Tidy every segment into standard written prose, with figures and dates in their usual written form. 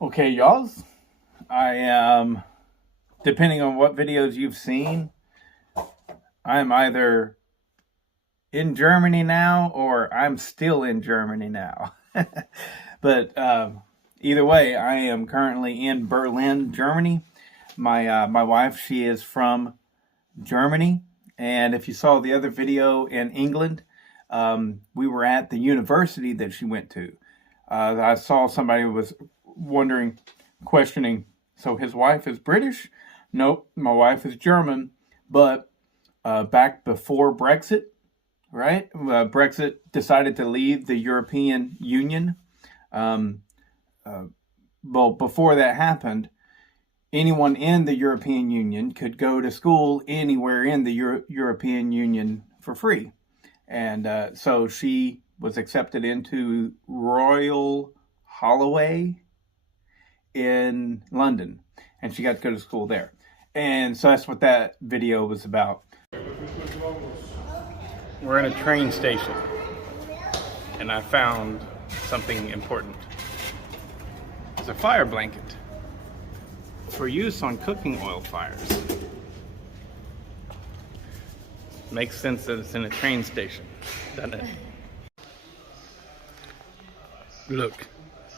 Okay, y'all. I am, depending on what videos you've seen, I'm either in Germany now or I'm still in Germany now. But either way, I am currently in Berlin, Germany. My wife, she is from Germany, and if you saw the other video in England, we were at the university that she went to. I saw somebody was wondering, questioning. So his wife is British? Nope, my wife is German. But back before Brexit, right? Brexit decided to leave the European Union. Um, well, before that happened, anyone in the European Union could go to school anywhere in the European Union for free. And so she was accepted into Royal Holloway in London, and she got to go to school there. And so that's what that video was about. We're in a train station, and I found something important. It's a fire blanket for use on cooking oil fires. Makes sense that it's in a train station, doesn't it? Look,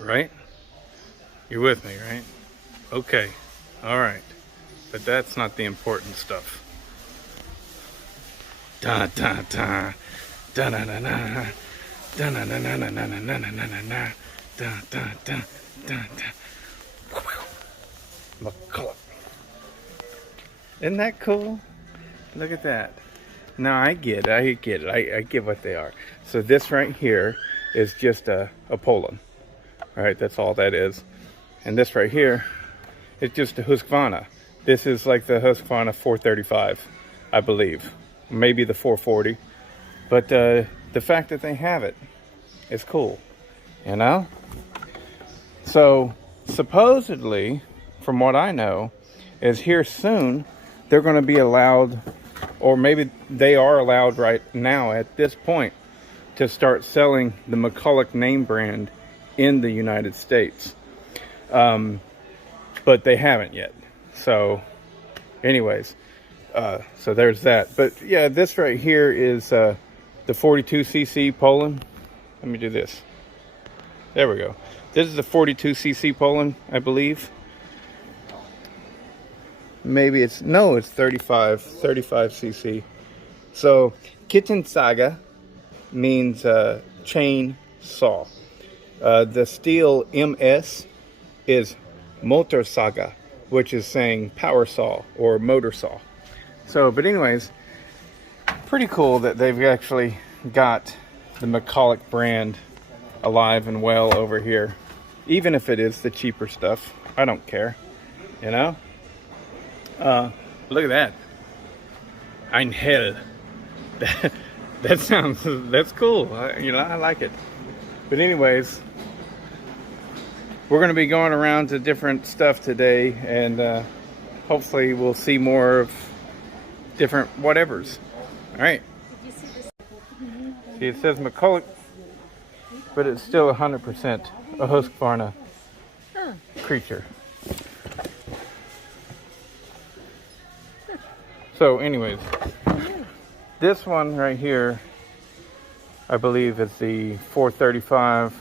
right? You're with me, right? Okay, all right. But that's not the important stuff. Da da da, da da da da, da da da da da da da da da da da da da. McCulloch. Isn't that cool? Look at that. Now I get it. I get what they are. So this right here is just a Poland. Right, that's all that is. And this right here is just a Husqvarna. This is like the Husqvarna 435, I believe. Maybe the 440. But the fact that they have it is cool, you know? So supposedly, from what I know, is here soon they're going to be allowed, or maybe they are allowed right now at this point, to start selling the McCulloch name brand in the United States. But they haven't yet. So anyways, so there's that. But yeah, this right here is the 42cc Poland. Let me do this. There we go. This is the 42cc Poland, I believe. Maybe it's 35cc. So Kitten Saga means chain saw. The steel MS is Motor Saga, which is saying power saw or motor saw. So, but anyways, pretty cool that they've actually got the McCulloch brand alive and well over here. Even if it is the cheaper stuff, I don't care, you know? Look at that. Ein Hell. That sounds, that's cool. I like it. But anyways, we're going to be going around to different stuff today, and hopefully we'll see more of different whatevers. All right. See, it says McCulloch, but it's still 100% a Husqvarna creature. So anyways, this one right here, I believe is the 435.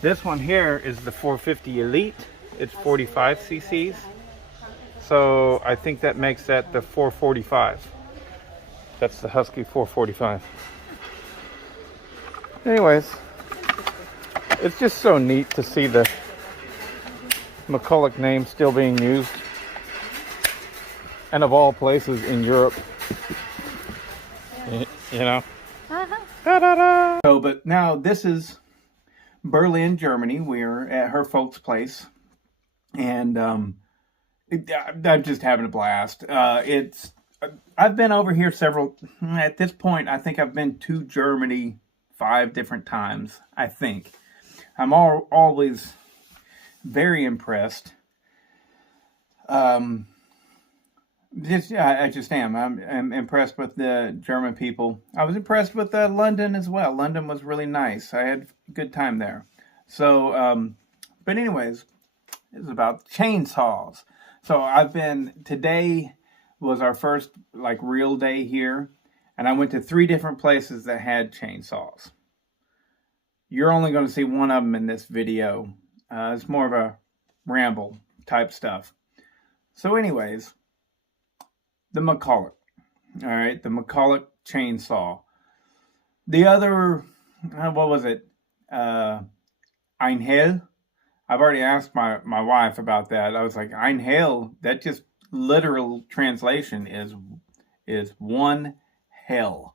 This one here is the 450 Elite. It's 45 cc's. So I think that makes that the 445. That's the Husky 445. Anyways, it's just so neat to see the McCulloch name still being used. And of all places in Europe. You know? Da-da-da. So, but now this is Berlin, Germany. We're at her folks' place, and I'm just having a blast. I've been over here several. At this point, I think I've been to Germany 5 different times. I think I'm always very impressed. I just am. I'm impressed with the German people. I was impressed with London as well. London was really nice. I had a good time there. So, But anyways, it's about chainsaws. So today was our first like real day here, and I went to 3 different places that had chainsaws. You're only going to see one of them in this video. It's more of a ramble type stuff. So anyways, the McCulloch. All right, the McCulloch chainsaw. The other, what was it? Einhell. I've already asked my wife about that. I was like, Einhell, that just literal translation is one hell.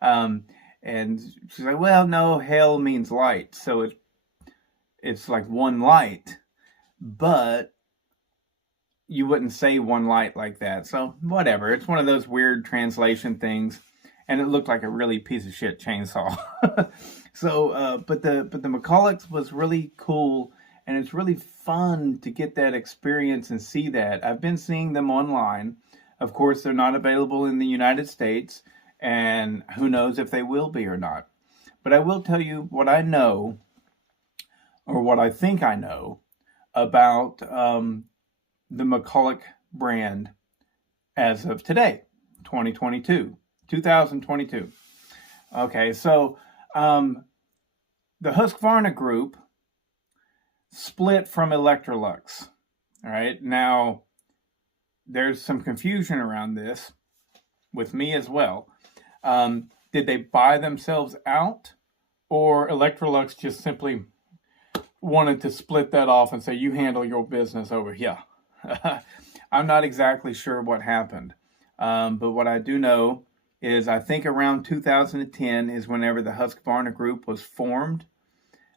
And she's like, well, no, hell means light. So it's like one light, but you wouldn't say one light like that. So whatever. It's one of those weird translation things. And it looked like a really piece of shit chainsaw. So, but the McCulloch's was really cool, and it's really fun to get that experience and see that. I've been seeing them online. Of course, they're not available in the United States, and who knows if they will be or not. But I will tell you what I know, or what I think I know, about the McCulloch brand as of today, 2022. Okay, so the Husqvarna Group split from Electrolux. All right, now there's some confusion around this with me as well. Did they buy themselves out, or Electrolux just simply wanted to split that off and say, you handle your business over here? I'm not exactly sure what happened, but what I do know is I think around 2010 is whenever the Husqvarna Group was formed.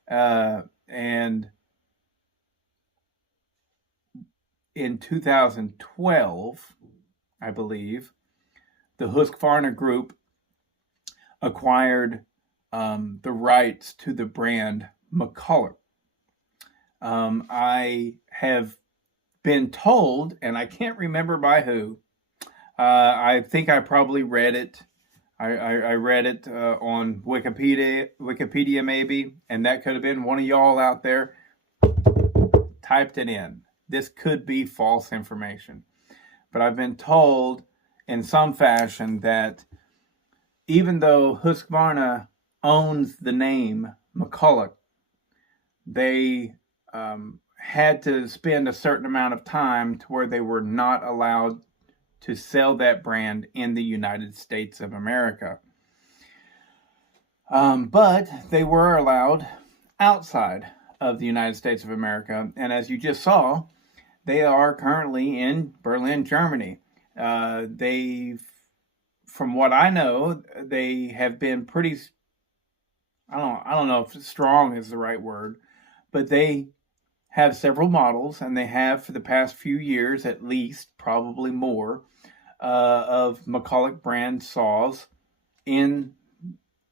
And in 2012, I believe, the Husqvarna Group acquired the rights to the brand McCulloch. I have been told, and I can't remember by who, I think I probably read it. I read it on Wikipedia maybe, and that could have been one of y'all out there typed it in. This could be false information. But I've been told in some fashion that even though Husqvarna owns the name McCulloch, they had to spend a certain amount of time to where they were not allowed to sell that brand in the United States of America. But they were allowed outside of the United States of America. And as you just saw, they are currently in Berlin, Germany. From what I know, they have been pretty, I don't know if strong is the right word, but they have several models, and they have for the past few years at least, probably more, of McCulloch brand saws in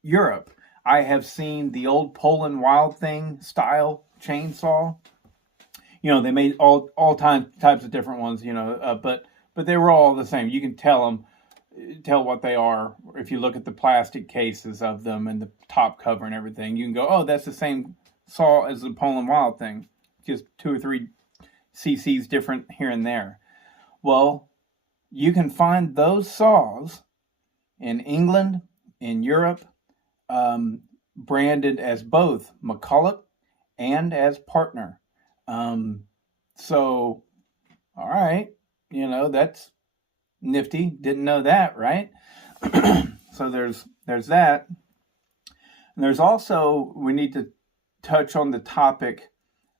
Europe. I have seen the old Poland Wild Thing style chainsaw. You know, they made all types of different ones, but they were all the same. You can tell what they are. If you look at the plastic cases of them and the top cover and everything, you can go, oh, that's the same saw as the Poland Wild Thing, just 2 or 3 cc's different here and there. Well, you can find those saws in England, in Europe, branded as both McCulloch and as Partner. So, all right, that's nifty. Didn't know that, right? So there's that. And there's also, we need to touch on the topic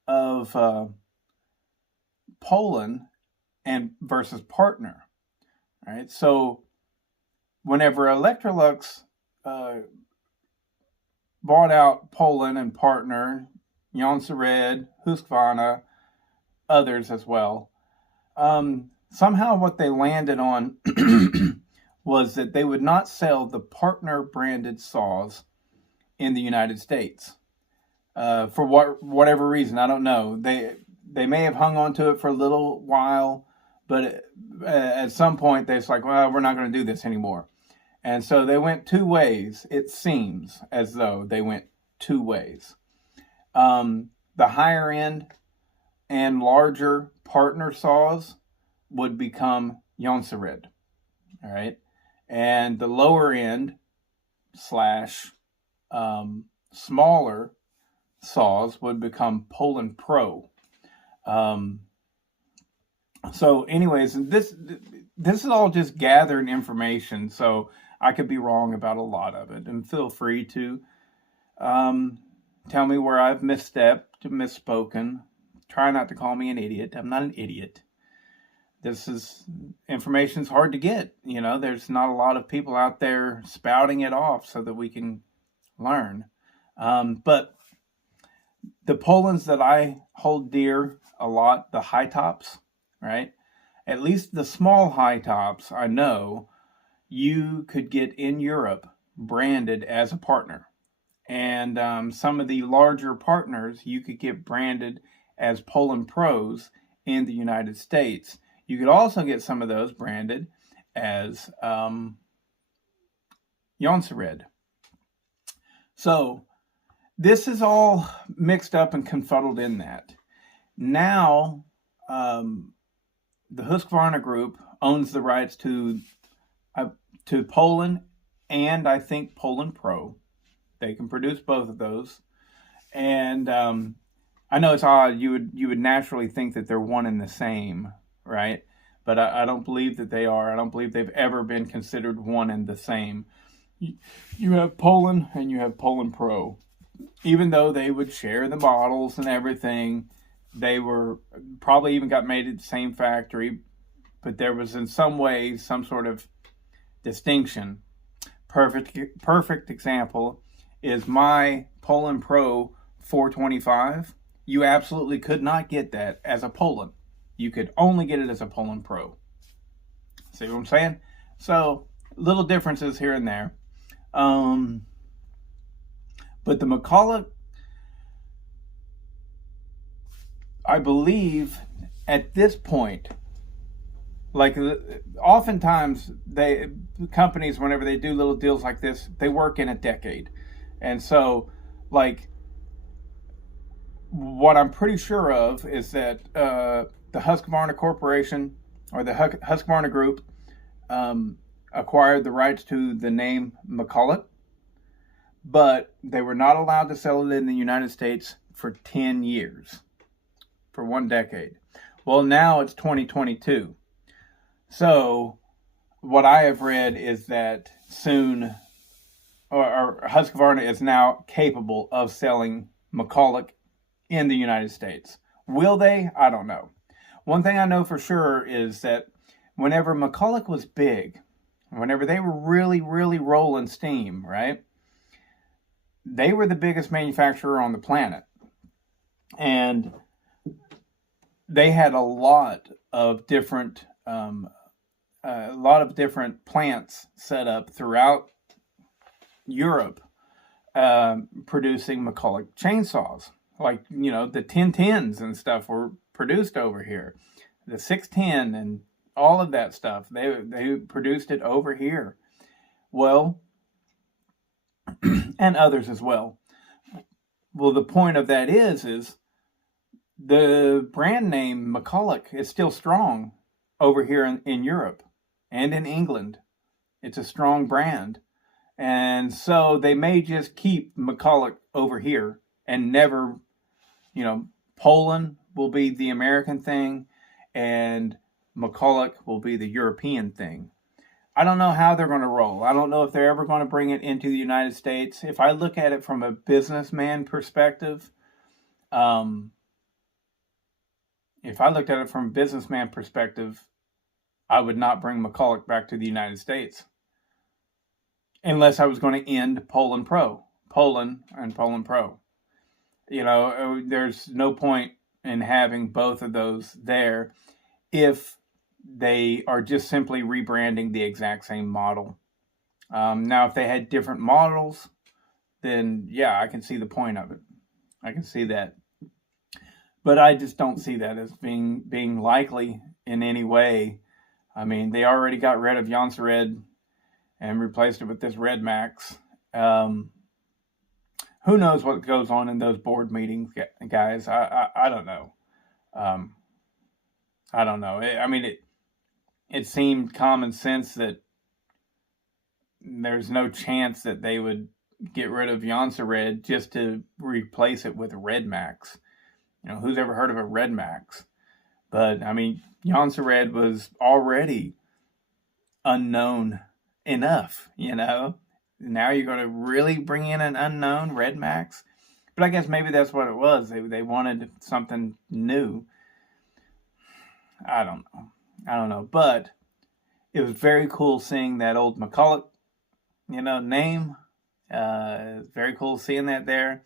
of Poland and versus Partner. Right, so whenever Electrolux bought out Poland and Partner, Jonsered, Husqvarna, others as well, somehow what they landed on was that they would not sell the Partner branded saws in the United States. For whatever reason, I don't know. They may have hung on to it for a little while, but at some point, they're like, well, we're not going to do this anymore. And so they went 2 ways. It seems as though they went 2 ways. the higher end and larger partner saws would become Jonsered, all right? And the lower end slash smaller saws would become Poland Pro. So anyways, this is all just gathered information, so I could be wrong about a lot of it, and feel free to tell me where I've misstepped, misspoken. Try not to call me an idiot. I'm not an idiot. Information's hard to get. There's not a lot of people out there spouting it off so that we can learn. But the Polands that I hold dear a lot, the high tops, right? At least the small high tops, I know you could get in Europe branded as a partner. And some of the larger partners you could get branded as Poland Pros in the United States. You could also get some of those branded as Jonsered. So this is all mixed up and confuddled in that. Now, the Husqvarna Group owns the rights to Poland and I think Poland Pro. They can produce both of those. And I know it's odd. You would naturally think that they're one and the same, right? But I don't believe that they are. I don't believe they've ever been considered one and the same. You have Poland and you have Poland Pro. Even though they would share the models and everything, they were probably even got made at the same factory, but there was in some ways some sort of distinction. Perfect example is my Poland Pro 425. You absolutely could not get that as a Poland. You could only get it as a Poland Pro. See what I'm saying? So little differences here and there. But the McCulloch, I believe at this point, like oftentimes companies, whenever they do little deals like this, they work in a decade. And so like what I'm pretty sure of is that the Husqvarna Corporation or the Husqvarna Group acquired the rights to the name McCulloch, but they were not allowed to sell it in the United States for 10 years, for 1 decade. Well, now it's 2022. So what I have read is that soon, or Husqvarna is now capable of selling McCulloch in the United States. Will they? I don't know. One thing I know for sure is that whenever McCulloch was big, whenever they were really, really rolling steam, right? They were the biggest manufacturer on the planet. And they had a lot of different plants set up throughout Europe, producing McCulloch chainsaws. Like, the 1010s and stuff were produced over here. The 610 and all of that stuff, they produced it over here. Well, and others as well. Well, the point of that is the brand name McCulloch is still strong over here in Europe and in England. It's a strong brand. And so they may just keep McCulloch over here and never, Poland will be the American thing and McCulloch will be the European thing. I don't know how they're going to roll. I don't know if they're ever going to bring it into the United States. If I look at it from a businessman perspective, I would not bring McCulloch back to the United States unless I was going to end Poland and Poland Pro. There's no point in having both of those there if they are just simply rebranding the exact same model. Now, if they had different models, then yeah, I can see the point of it. I can see that. But I just don't see that as being likely in any way. I mean, they already got rid of Jonsered and replaced it with this Red Max. I who knows what goes on in those board meetings, guys? I don't know. Um, I don't know. I mean, it seemed common sense that there's no chance that they would get rid of Red just to replace it with Red Max. Who's ever heard of a Red Max? But I mean, Red was already unknown enough. Now you're going to really bring in an unknown Red Max. But I guess maybe that's what it was. They wanted something new. I don't know. But it was very cool seeing that old McCulloch, name. Very cool seeing that there.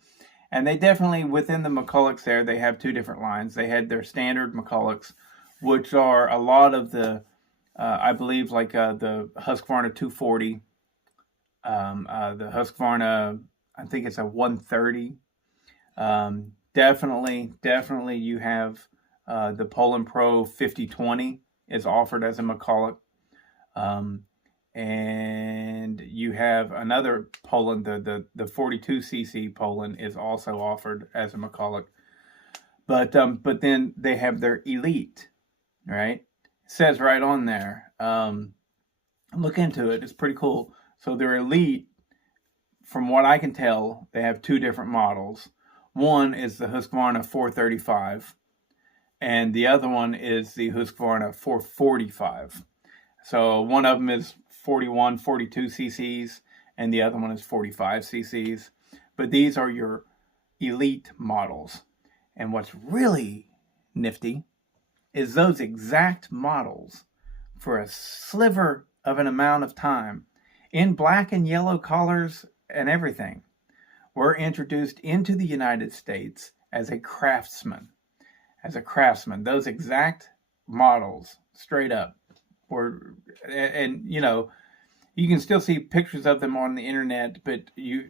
And they definitely, within the McCullochs there, they have two different lines. They had their standard McCullochs, which are a lot of the, I believe, like the Husqvarna 240, the Husqvarna, I think it's a 130. Definitely you have the Poland Pro 5020 is offered as a McCulloch. And you have another Poland, the 42cc Poland is also offered as a McCulloch. But then they have their Elite, right? It says right on there. Look into it. It's pretty cool. So their Elite, from what I can tell, they have two different models. One is the Husqvarna 435, and the other one is the Husqvarna 445. So one of them is 41, 42 cc's, and the other one is 45 cc's. But these are your Elite models. And what's really nifty is those exact models, for a sliver of an amount of time, in black and yellow colors and everything, were introduced into the United States as a craftsman. Those exact models, straight up, were, and you can still see pictures of them on the internet, but you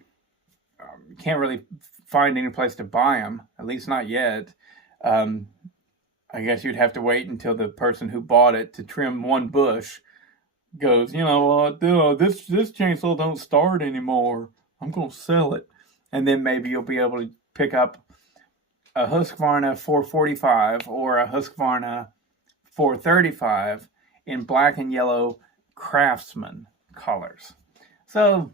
can't really find any place to buy them, at least not yet. I guess you'd have to wait until the person who bought it to trim one bush goes, this chainsaw don't start anymore. I'm going to sell it. And then maybe you'll be able to pick up a Husqvarna 445 or a Husqvarna 435 in black and yellow craftsman colors. So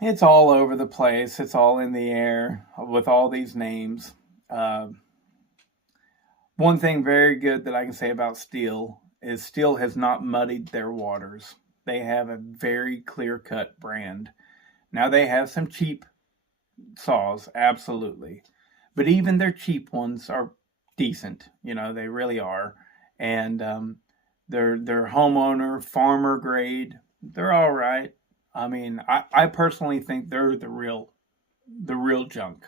it's all over the place. It's all in the air with all these names. One thing very good that I can say about Stihl is Stihl has not muddied their waters. They have a very clear-cut brand. Now they have some cheap saws, absolutely. But even their cheap ones are decent. They really are. And they're homeowner, farmer grade. They're all right. I mean, I personally think they're the real junk,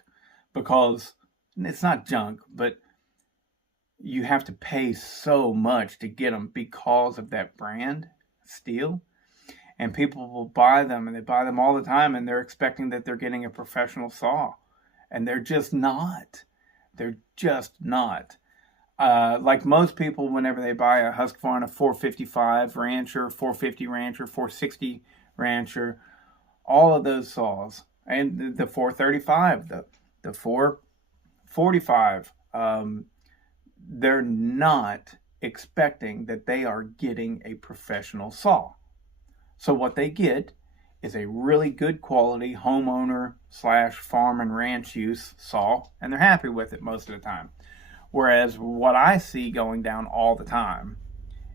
because it's not junk, but you have to pay so much to get them because of that brand, Stihl. And people will buy them, and they buy them all the time, and they're expecting that they're getting a professional saw. And they're just not. Like most people, whenever they buy a Husqvarna 455 Rancher, 450 Rancher, 460 Rancher, all of those saws, and the 435, the 445, they're not expecting that they are getting a professional saw. So what they get is a really good quality homeowner / farm and ranch use saw, and they're happy with it most of the time. Whereas what I see going down all the time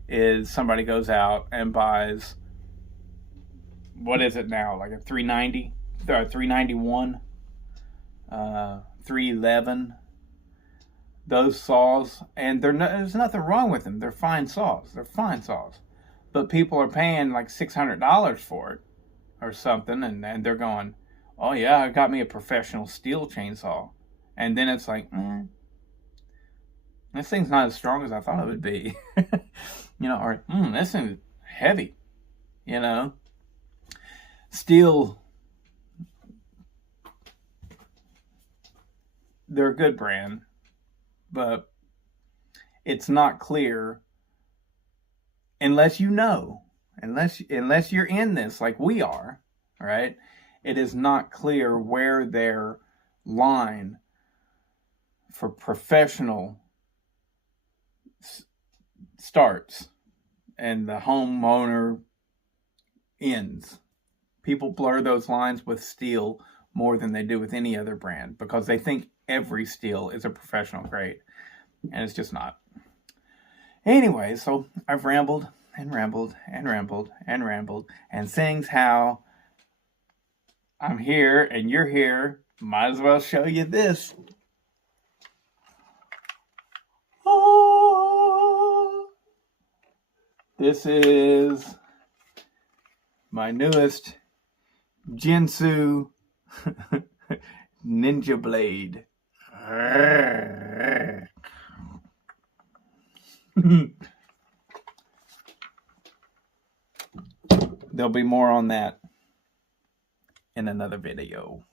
is somebody goes out and buys, what is it now, like a 390, 391, 311, those saws, and there's nothing wrong with them. They're fine saws. But people are paying like $600 for it or something, and they're going, oh yeah, I got me a professional Stihl chainsaw. And then it's like, this thing's not as strong as I thought it would be. Or this thing's heavy. Stihl, they're a good brand, but it's not clear unless you're in this like we are, right? it is not clear where their line for professional starts and the homeowner ends. People blur those lines with steel more than they do with any other brand because they think every steel is a professional grade, and it's just not. Anyway, so I've rambled and rambled and rambled and rambled, and sings how I'm here and you're here. Might as well show you this. Oh, this is my newest Jinsu Ninja Blade. There'll be more on that in another video.